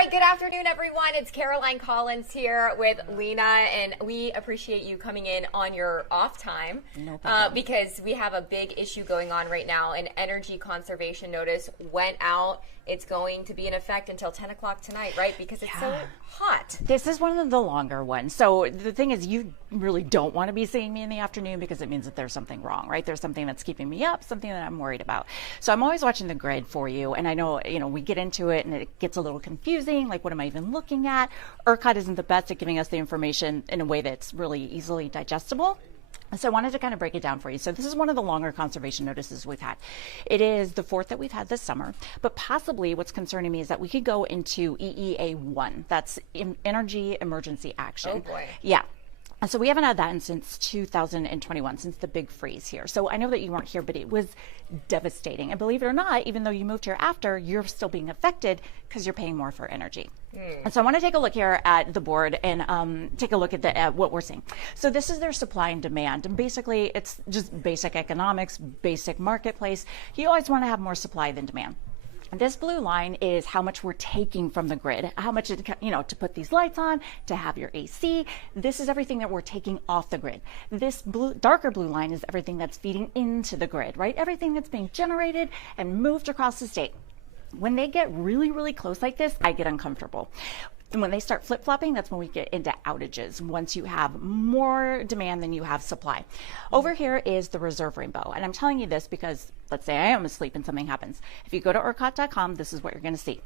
right, good afternoon, everyone. It's Caroline Collins here with Lena, and we appreciate you coming in on your off time. No problem. Because we have a big issue going on right now. An energy conservation notice went out. It's going to be in effect until 10 o'clock tonight, right? Because it's so hot. This is one of the longer ones. So the thing is, you really don't want to be seeing me in the afternoon because it means that there's something wrong, right? There's something that's keeping me up, something that I'm worried about. So I'm always watching the grid for you. And I know, we get into it and it gets a little confusing. Like, what am I even looking at? ERCOT isn't the best at giving us the information in a way that's really easily digestible. So I wanted to kind of break it down for you. So this is one of the longer conservation notices we've had. It is the fourth that we've had this summer, but possibly what's concerning me is that we could go into EEA1. That's Energy Emergency Action. Oh boy. Yeah. So we haven't had that since 2021, since the big freeze here. So I know that you weren't here, but it was devastating. And believe it or not, even though you moved here after, you're still being affected because you're paying more for energy. And so I want to take a look here at the board and take a look at what we're seeing. So this is their supply and demand. And basically, it's just basic economics, basic marketplace. You always want to have more supply than demand. This blue line is how much we're taking from the grid, how much, to put these lights on, to have your AC. This is everything that we're taking off the grid. This darker blue line is everything that's feeding into the grid, right? Everything that's being generated and moved across the state. When they get really, really close like this, I get uncomfortable. And when they start flip-flopping, that's when we get into outages, once you have more demand than you have supply. Over here is the reserve rainbow. And I'm telling you this because, let's say I am asleep and something happens. If you go to ERCOT.com, this is what you're going to see.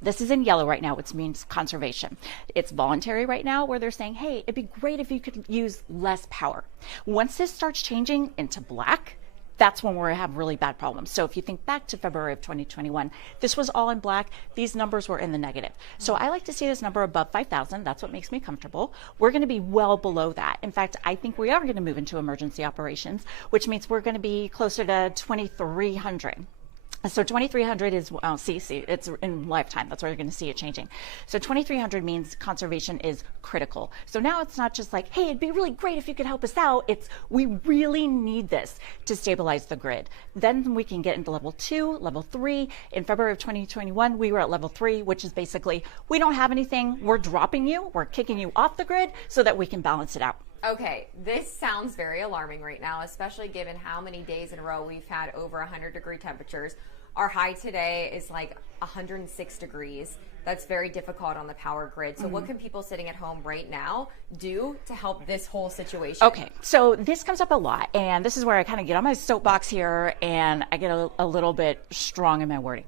This is in yellow right now, which means conservation. It's voluntary right now, where they're saying, hey, it'd be great if you could use less power. Once this starts changing into black, that's when we have really bad problems. So if you think back to February of 2021, this was all in black. These numbers were in the negative. So I like to see this number above 5,000. That's what makes me comfortable. We're going to be well below that. In fact, I think we are going to move into emergency operations, which means we're going to be closer to 2,300. So 2,300 is, it's in lifetime. That's where you're going to see it changing. So 2,300 means conservation is critical. So now it's not just like, hey, it'd be really great if you could help us out. It's, we really need this to stabilize the grid. Then we can get into level 2, level 3. In February of 2021, we were at level 3, which is basically, we don't have anything. We're dropping you. We're kicking you off the grid so that we can balance it out. Okay, this sounds very alarming right now, especially given how many days in a row we've had over 100-degree temperatures. Our high today is like 106 degrees. That's very difficult on the power grid. So what can people sitting at home right now do to help this whole situation? Okay, so this comes up a lot, and this is where I kind of get on my soapbox here, and I get a little bit strong in my wording.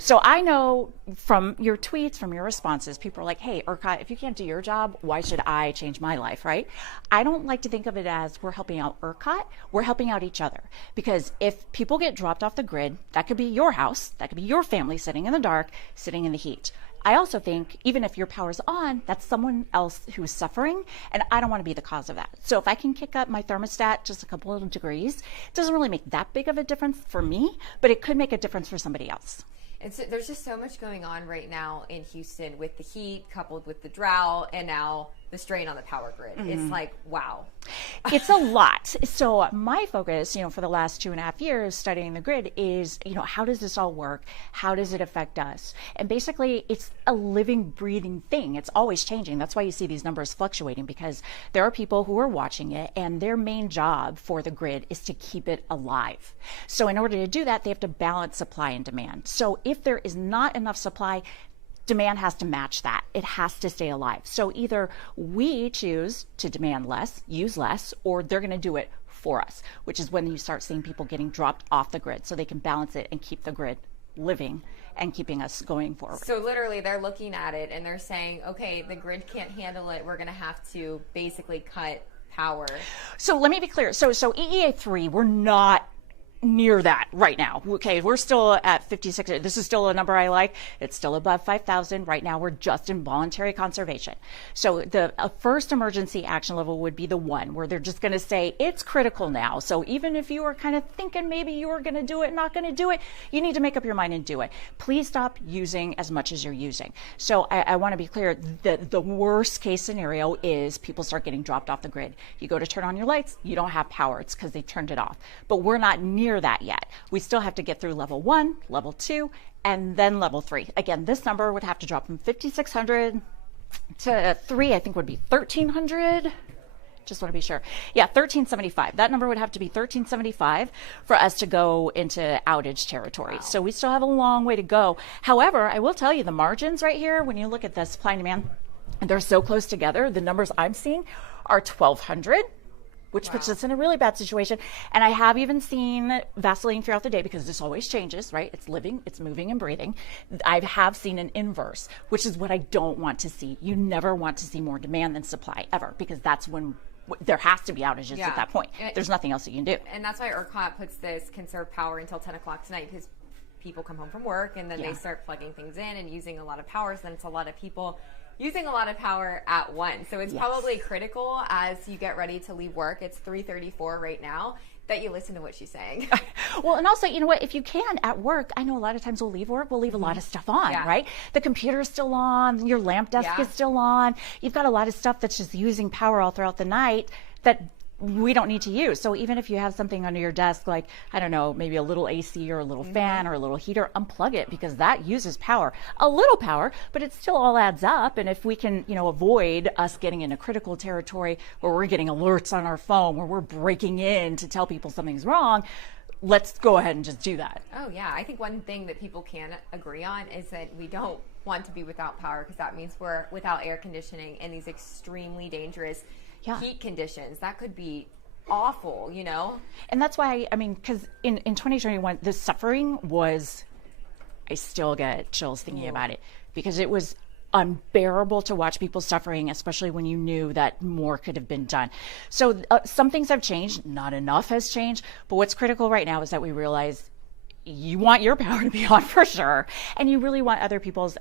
So I know from your tweets, from your responses, people are like, hey, ERCOT, if you can't do your job, why should I change my life, right? I don't like to think of it as we're helping out ERCOT, we're helping out each other. Because if people get dropped off the grid, that could be your house, that could be your family sitting in the dark, sitting in the heat. I also think even if your power's on, that's someone else who's suffering, and I don't want to be the cause of that. So if I can kick up my thermostat just a couple of degrees, it doesn't really make that big of a difference for me, but it could make a difference for somebody else. And so there's just so much going on right now in Houston with the heat coupled with the drought and now the strain on the power grid. It's like, wow. It's a lot. So my focus, for the last 2.5 years studying the grid is, how does this all work? How does it affect us? And basically it's a living, breathing thing. It's always changing. That's why you see these numbers fluctuating, because there are people who are watching it and their main job for the grid is to keep it alive. So in order to do that, they have to balance supply and demand. So if there is not enough supply, demand has to match that. It has to stay alive. So either we choose to demand less, use less, or they're going to do it for us, which is when you start seeing people getting dropped off the grid so they can balance it and keep the grid living and keeping us going forward. So literally they're looking at it and they're saying, okay, the grid can't handle it. We're going to have to basically cut power. So let me be clear. So EEA3, we're not near that right now. Okay, we're still at 56. This is still a number I like. It's still above 5,000. Right now, we're just in voluntary conservation. So the first emergency action level would be the one where they're just going to say it's critical now. So even if you were kind of thinking maybe you were going to do it, not going to do it, you need to make up your mind and do it. Please stop using as much as you're using. So I want to be clear that the worst case scenario is people start getting dropped off the grid. You go to turn on your lights, you don't have power. It's because they turned it off. But we're not near near that yet. We still have to get through level 1, level 2, and then level 3. Again, this number would have to drop from 5,600 to 3, I think would be 1,300. Just want to be sure. Yeah, 1375. That number would have to be 1375 for us to go into outage territory. Wow. So we still have a long way to go. However, I will tell you the margins right here, when you look at the supply and demand, they're so close together. The numbers I'm seeing are 1,200, which puts us in a really bad situation. And I have even seen vacillating throughout the day, because this always changes, right? It's living, it's moving and breathing. I have seen an inverse, which is what I don't want to see. You never want to see more demand than supply ever, because that's when there has to be outages at that point. There's nothing else that you can do. And that's why ERCOT puts this conserve power until 10 o'clock tonight, because people come home from work and then they start plugging things in and using a lot of power. So then it's a lot of people using a lot of power at once. So it's probably critical as you get ready to leave work. It's 3:34 right now, that you listen to what she's saying. Well, and also, you know what, if you can at work, I know a lot of times we'll leave work, we'll leave a lot of stuff on, right? The computer's still on, your lamp desk is still on. You've got a lot of stuff that's just using power all throughout the night that we don't need to use. So even if you have something under your desk, like, I don't know, maybe a little AC or a little fan or a little heater, unplug it, because that uses power. A little power, but it still all adds up. And if we can, you know, avoid us getting into critical territory where we're getting alerts on our phone, where we're breaking in to tell people something's wrong, let's go ahead and just do that. Oh yeah, I think one thing that people can agree on is that we don't want to be without power, because that means we're without air conditioning in these extremely dangerous heat conditions. That could be awful, you know? And that's why, I mean, because in 2021, the suffering was, I still get chills thinking about it, because it was unbearable to watch people suffering, especially when you knew that more could have been done. So some things have changed, not enough has changed, but what's critical right now is that we realize you want your power to be on for sure, and you really want other people's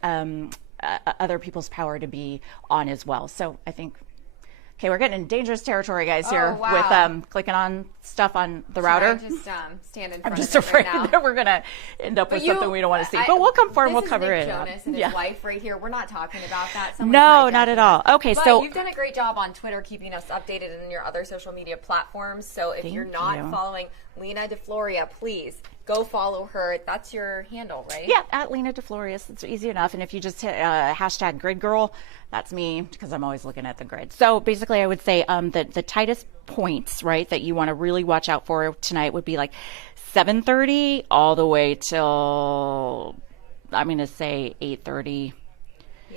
power to be on as well. So I think, okay, we're getting in dangerous territory, guys, here with clicking on stuff on the router. I just stand in front I'm just of it afraid right now. that we're going to end up with something we don't want to see. But we'll come forward and we'll cover it. This is Nick Jonas and his wife right here. We're not talking about that. No, not at all. Okay, but you've done a great job on Twitter keeping us updated in your other social media platforms. So if you're not following Lena DeFloria, please go follow her. That's your handle, right? Yeah, at Lena DeFlorius. It's easy enough. And if you just hit hashtag grid girl, that's me, because I'm always looking at the grid. So basically, I would say the tightest points, right, that you want to really watch out for tonight would be like 7:30 all the way till, I'm going to say 8:30.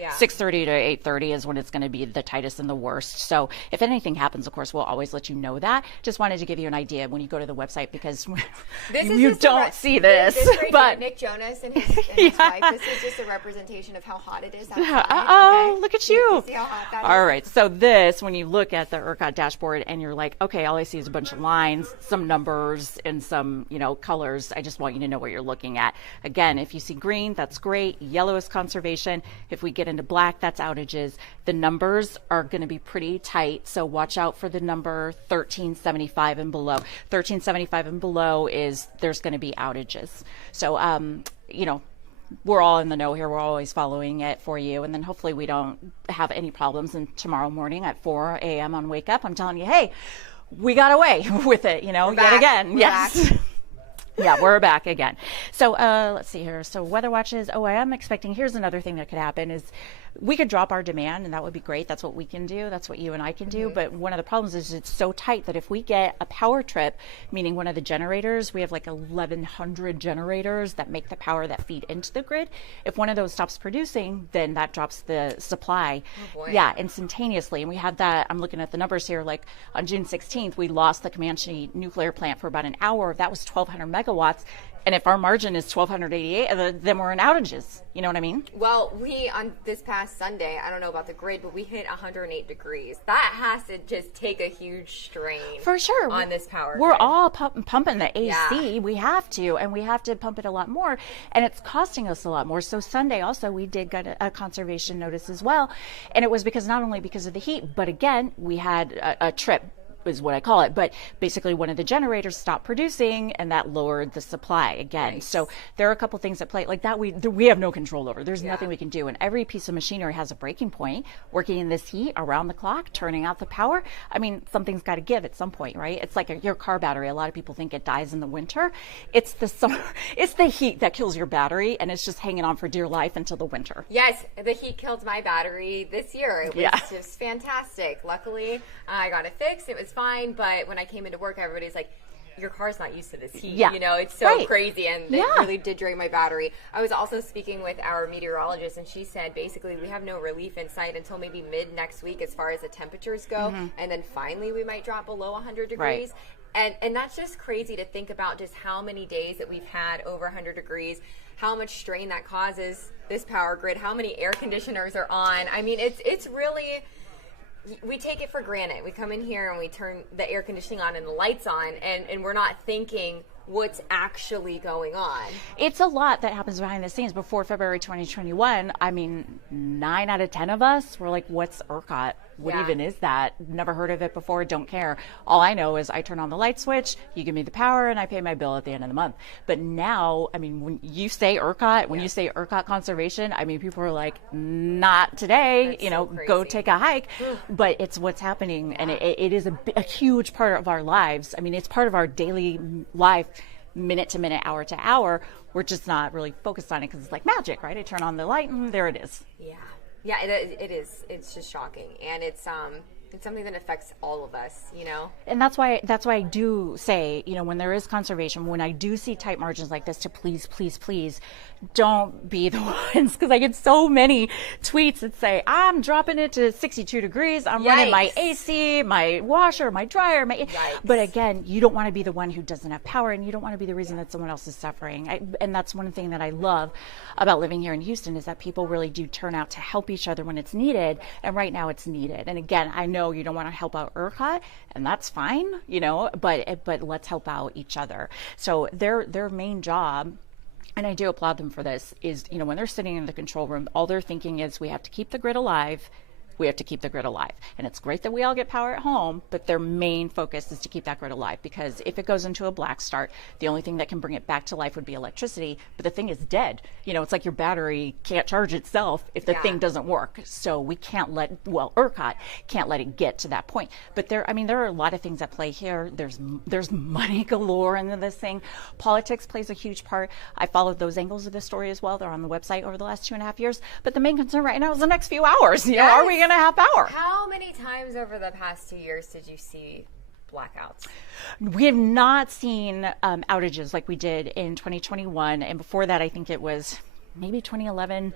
6:30 to 8:30 is when it's going to be the tightest and the worst. So if anything happens, of course, we'll always let you know that. Just wanted to give you an idea when you go to the website, because you don't see this. But Nick Jonas and his wife, this is just a representation of how hot it is outside. Oh, look at you. See how hot that all is? Right. So this, when you look at the ERCOT dashboard and you're like, okay, all I see is a bunch of lines, some numbers, and some, colors. I just want you to know what you're looking at. Again, if you see green, that's great. Yellow is conservation. If we get into black, that's outages. The numbers are going to be pretty tight, so watch out for the number 1375 and below. 1375 and below is there's going to be outages. So we're all in the know here. We're always following it for you, and then hopefully we don't have any problems. And tomorrow morning at 4 a.m. on Wake Up, I'm telling you, hey, we got away with it, yet again. Yes. Yeah, we're back again. So let's see here. So weather watches. Oh, I am expecting, here's another thing that could happen is we could drop our demand, and that would be great. That's what we can do. That's what you and I can do. But one of the problems is it's so tight that if we get a power trip, meaning one of the generators, we have like 1,100 generators that make the power that feed into the grid. If one of those stops producing, then that drops the supply. Oh boy. Yeah, instantaneously. And we had that, I'm looking at the numbers here, like on June 16th, we lost the Comanche nuclear plant for about an hour. That was 1,200 megawatts. And if our margin is 1,288, then we're in outages. You know what I mean? Well, we, on this past Sunday, I don't know about the grid, but we hit 108 degrees. That has to just take a huge strain. For sure. On this power We're grid. all pumping the AC. Yeah. We have to, and we have to pump it a lot more. And it's costing us a lot more. So Sunday also, we did get a conservation notice as well. And it was not only because of the heat, but again, we had a trip is what I call it. But basically one of the generators stopped producing and that lowered the supply again. Nice. So there are a couple things at play like that we have no control over. There's nothing we can do. And every piece of machinery has a breaking point. Working in this heat around the clock, turning out the power. I mean, something's got to give at some point, right? It's like your car battery. A lot of people think it dies in the winter. It's the summer. It's the heat that kills your battery, and it's just hanging on for dear life until the winter. Yes, the heat killed my battery this year. It was just fantastic. Luckily, I got it fixed. It was fine. But when I came into work, everybody's like, your car's not used to this heat. Yeah. You know, it's so crazy, and it really did drain my battery. I was also speaking with our meteorologist, and she said basically we have no relief in sight until maybe mid next week as far as the temperatures go, and then finally we might drop below 100 degrees. And that's just crazy to think about, just how many days that we've had over 100 degrees, how much strain that causes this power grid, how many air conditioners are on. I mean, it's really, we take it for granted. We come in here and we turn the air conditioning on and the lights on, and we're not thinking what's actually going on. It's a lot that happens behind the scenes. Before February 2021, I mean, 9 out of 10 of us were like, what's ERCOT? What even is that? Never heard of it before, don't care. All I know is I turn on the light switch, you give me the power, and I pay my bill at the end of the month. But now, I mean, when you say ERCOT, when you say ERCOT conservation, I mean, people are like, not today, That's so go take a hike. But it's what's happening, and it is a huge part of our lives. I mean, it's part of our daily life, minute to minute, hour to hour. We're just not really focused on it because it's like magic, right? I turn on the light and there it is. Yeah, it is. It's just shocking, and it's something that affects all of us, you know. And that's why I do say, when there is conservation, when I do see tight margins like this, to please don't be the ones, because I get so many tweets that say, I'm dropping it to 62 degrees, I'm running my AC, my washer, my dryer, but again, you don't want to be the one who doesn't have power, and you don't want to be the reason that someone else is suffering. And that's one thing that I love about living here in Houston, is that people really do turn out to help each other when it's needed, and right now it's needed. And again, I know you don't want to help out ERCOT, and that's fine, but let's help out each other. So their main job, and I do applaud them for this, is, when they're sitting in the control room, all they're thinking is, we have to keep the grid alive. We have to keep the grid alive. And it's great that we all get power at home, but their main focus is to keep that grid alive, because if it goes into a black start, the only thing that can bring it back to life would be electricity, but the thing is dead. It's like your battery can't charge itself if the thing doesn't work. So we can't ERCOT can't let it get to that point. But there are a lot of things at play here. There's money galore into this thing. Politics plays a huge part. I followed those angles of the story as well. They're on the website over the last 2.5 years. But the main concern right now is the next few hours. Are we going to have power? How many times over the past 2 years did you see blackouts? We have not seen outages like we did in 2021, and before that I think it was maybe 2011,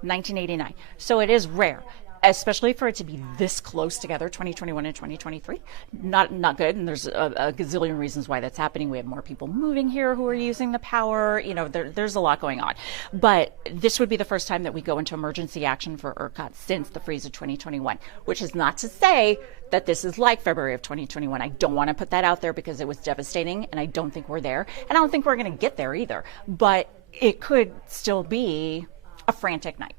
1989. So it is rare, especially for it to be this close together, 2021 and 2023. Not good, and there's a gazillion reasons why that's happening. We have more people moving here who are using the power. There's a lot going on. But this would be the first time that we go into emergency action for ERCOT since the freeze of 2021, which is not to say that this is like February of 2021. I don't want to put that out there because it was devastating, and I don't think we're there. And I don't think we're going to get there either. But it could still be a frantic night.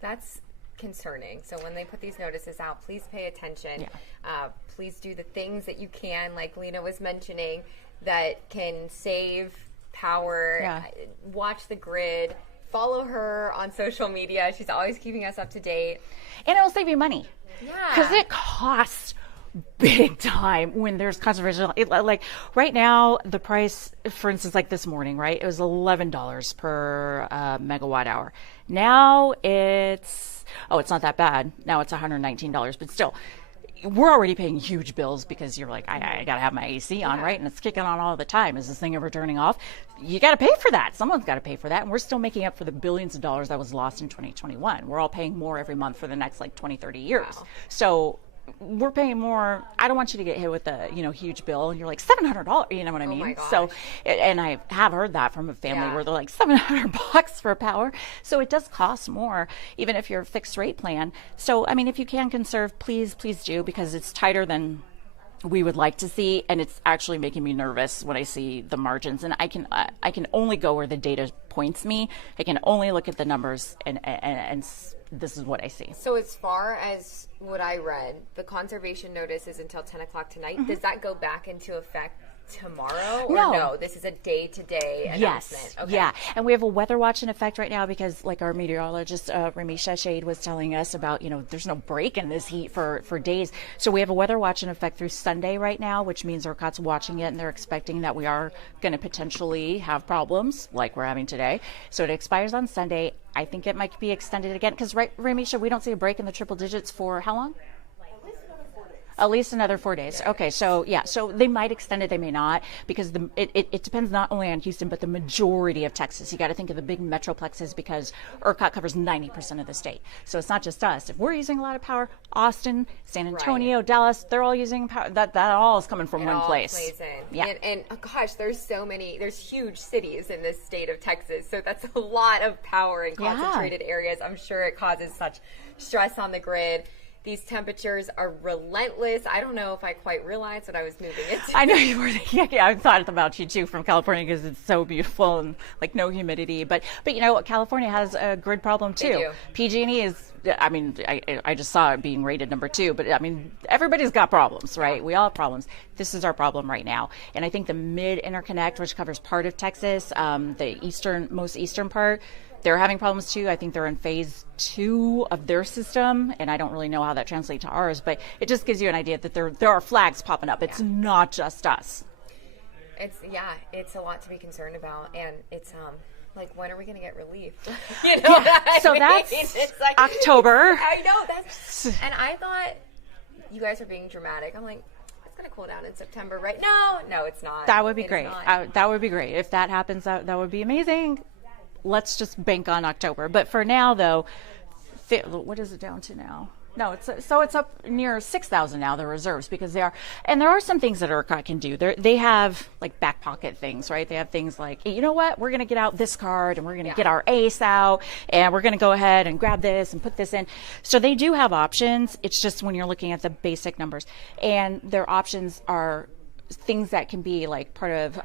That's concerning. So when they put these notices out, please pay attention. Please do the things that you can, like Lena was mentioning, that can save power. Watch the grid. Follow her on social media. She's always keeping us up to date. And it will save you money. Because it costs big time when there's conservation. Like right now, the price, for instance, like this morning, right? It was $11 per megawatt hour. Now it's not that bad. Now it's $119, but still, we're already paying huge bills because you're like, I got to have my AC on, right? And it's kicking on all the time. Is this thing ever turning off? You got to pay for that. Someone's got to pay for that. And we're still making up for the billions of dollars that was lost in 2021. We're all paying more every month for the next 20, 30 years. Wow. So we're paying more. I don't want you to get hit with a huge bill and you're like $700, you know what I mean? My gosh. So, and I have heard that from a family where they're like $700 for power. So it does cost more, even if you're a fixed rate plan. So I mean, if you can conserve, please do, because it's tighter than we would like to see, and it's actually making me nervous when I see the margins. And I can only go where the data disappoints me. I can only look at the numbers and this is what I see. So as far as what I read, the conservation notice is until 10 o'clock tonight. Does that go back into effect tomorrow? Or no, this is a day-to-day announcement. Yes. Okay. Yeah. And we have a weather watch in effect right now because, like our meteorologist, Ramisha Shade, was telling us about, there's no break in this heat for days. So we have a weather watch in effect through Sunday right now, which means ERCOT's watching it and they're expecting that we are going to potentially have problems like we're having today. So it expires on Sunday. I think it might be extended again because, right, Ramisha, we don't see a break in the triple digits for how long? At least another 4 days. Okay, so yeah, so they might extend it, they may not, because it depends not only on Houston, but the majority of Texas. You got to think of the big metroplexes because ERCOT covers 90% of the state. So it's not just us. If we're using a lot of power, Austin, San Antonio, Dallas, they're all using power. That all is coming from one place. Plays in. Yeah. And oh gosh, there's huge cities in this state of Texas. So that's a lot of power in concentrated areas. I'm sure it causes such stress on the grid. These temperatures are relentless. I don't know if I quite realized what I was moving into. I know you were. Yeah, I thought about you too from California because it's so beautiful and like no humidity. But California has a grid problem too. PG&E is. I mean, I just saw it being rated number 2. But I mean, everybody's got problems, right? We all have problems. This is our problem right now. And I think the mid interconnect, which covers part of Texas, the most eastern part. They're having problems too. I think they're in phase 2 of their system, and I don't really know how that translates to ours, but it just gives you an idea that there are flags popping up. It's not just us. It's a lot to be concerned about, and it's like, when are we going to get relief? So that's it's like, October. I know and I thought you guys are being dramatic. I'm like, it's going to cool down in September, right? No, it's not. That would be great. That would be great if that happens. That would be amazing. Let's just bank on October. But for now, though, what is it down to now? No, it's up near 6,000 now, the reserves, because they are, and there are some things that ERCOT can do. They have like back pocket things, right? They have things like, you know what, we're going to get out this card and we're going to get our ACE out and we're going to go ahead and grab this and put this in. So they do have options. It's just when you're looking at the basic numbers, and their options are things that can be like part of,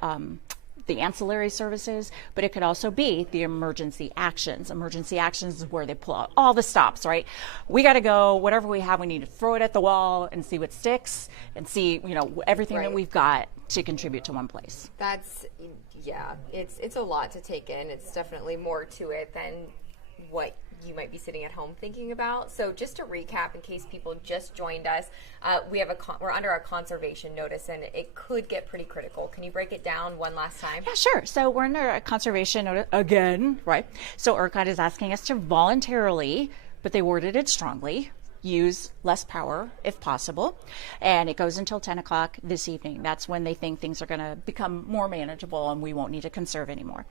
the ancillary services, but it could also be the emergency actions. Emergency actions is where they pull out all the stops, right? We got to go, whatever we have, we need to throw it at the wall and see what sticks and see, everything that we've got to contribute to one place. It's a lot to take in. It's definitely more to it than what you might be sitting at home thinking about. So just to recap, in case people just joined us, we're under a conservation notice, and it could get pretty critical. Can you break it down one last time? Yeah, sure. So we're under a conservation notice again, right? So ERCOT is asking us to voluntarily, but they worded it strongly, use less power if possible, and it goes until 10 o'clock this evening. That's when they think things are going to become more manageable and we won't need to conserve anymore.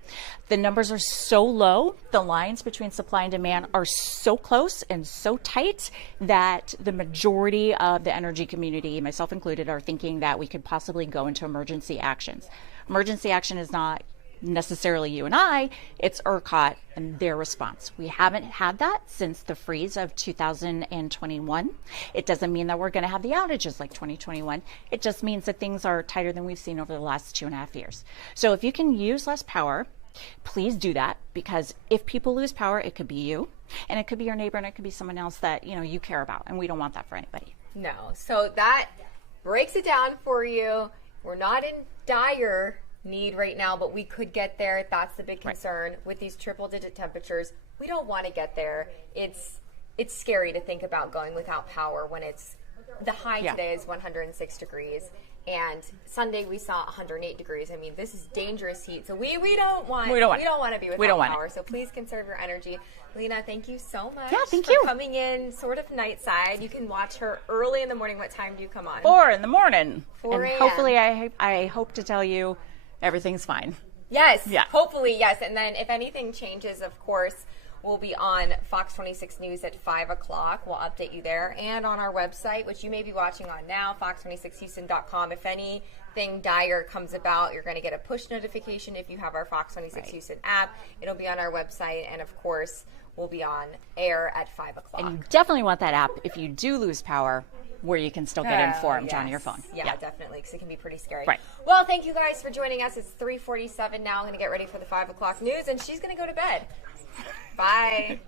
The numbers are so low, the lines between supply and demand are so close and so tight that the majority of the energy community, myself included, are thinking that we could possibly go into emergency actions. Emergency action is not necessarily you and I, it's ERCOT and their response. We haven't had that since the freeze of 2021. It doesn't mean that we're going to have the outages like 2021. It just means that things are tighter than we've seen over the last 2.5 years. So if you can use less power, please do that, because if people lose power, it could be you, and it could be your neighbor, and it could be someone else that you care about, and we don't want that for anybody. No. So that breaks it down for you. We're not in dire need right now, but we could get there. That's the big concern with these triple digit temperatures. We don't want to get there. It's scary to think about going without power when it's the high today is 106 degrees, and Sunday we saw 108 degrees. I mean, this is dangerous heat. So we don't want to be without power. So please conserve your energy. Lena, thank you so much for coming in sort of night side. You can watch her early in the morning. What time do you come on? 4 in the morning. 4 and hopefully I hope to tell you everything's fine. Yes. Yeah. Hopefully, yes. And then if anything changes, of course, we'll be on Fox 26 News at 5 o'clock. We'll update you there. And on our website, which you may be watching on now, fox26houston.com. If anything dire comes about, you're going to get a push notification if you have our Fox 26 Houston app. It'll be on our website. And, of course, we'll be on air at 5 o'clock. And you definitely want that app if you do lose power. where you can still get informed on your phone. Yeah, definitely, because it can be pretty scary. Right. Well, thank you guys for joining us. It's 3:47 now. I'm going to get ready for the 5 o'clock news, and she's going to go to bed. Bye.